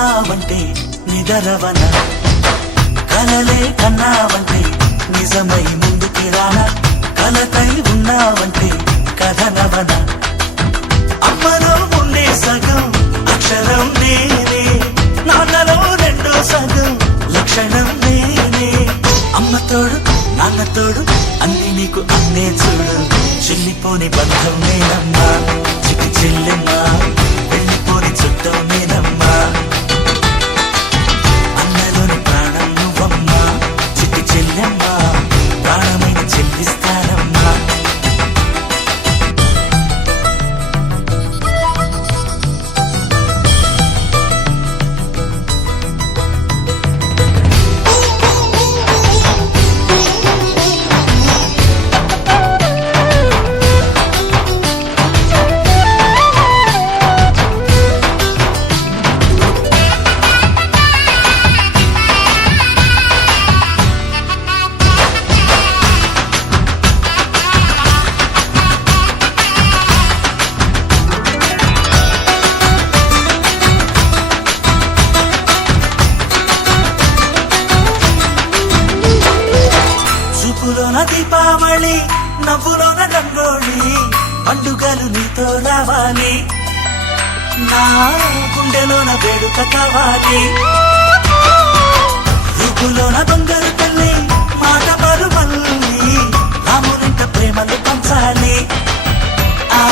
ఉన్నావంటే నిదరవన, కలలే కన్నావంటే నిజమై ముందుకి రానా, కలతై ఉన్నావంటే కథనవన. అమ్మలో ఉండే సగం అక్షరం నేనే, నాన్నలో రెండో సగం లక్షణం నేనే. అమ్మ తోడు నాన్న తోడు అన్ని నీకు అన్నే చూడు, చెల్లిపోని బంధం నేనమ్మా, చిటి చెల్లెమ్మా, వెళ్ళిపోని చుట్టం నేనమ్మా. అన్నలోని ప్రాణం నువ్వమ్మా, చిటి చెల్లెమ్మా, ప్రాణమైన చెల్లిస్తానమ్మా. చూపులోన దీపావళి, నవ్వులోన రంగోళి, పండుగలు నీతో రావాలి, నా గుండెలోన వేడుక కావాలి. రూపులోన దొంగలు తల్లి, మాట పరుమల్లి, రామునింట ప్రేమలు పంచాలి, ఆ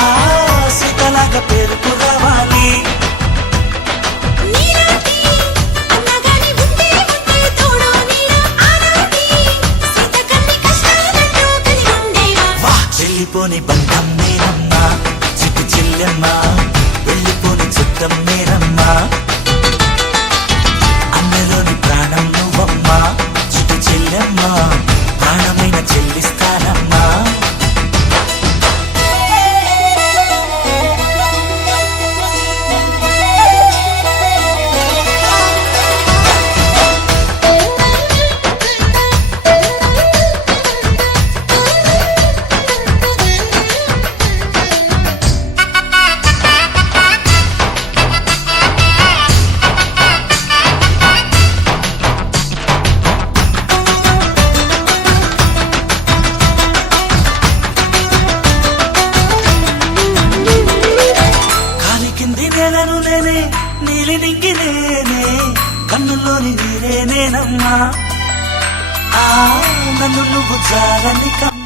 సీతలాగా పేరుకు రావాలి. వెళ్ళిపోని బంధం నేనమ్మా, చిటి చెల్లెమ్మా, వెళ్ళిపోని చుట్టం నేనమ్మా. అన్నలోని ప్రాణం నువ్వమ్మా, చిటి చెల్లెమ్మా, ప్రాణమైన చెల్లిస్తానమ్మా. నేలను నేనే, నీలి నింగి నేనే, కన్నుల్లోని నీరే నేనమ్మా, ఆ నన్ను నువ్వు చాలని కమ్మ.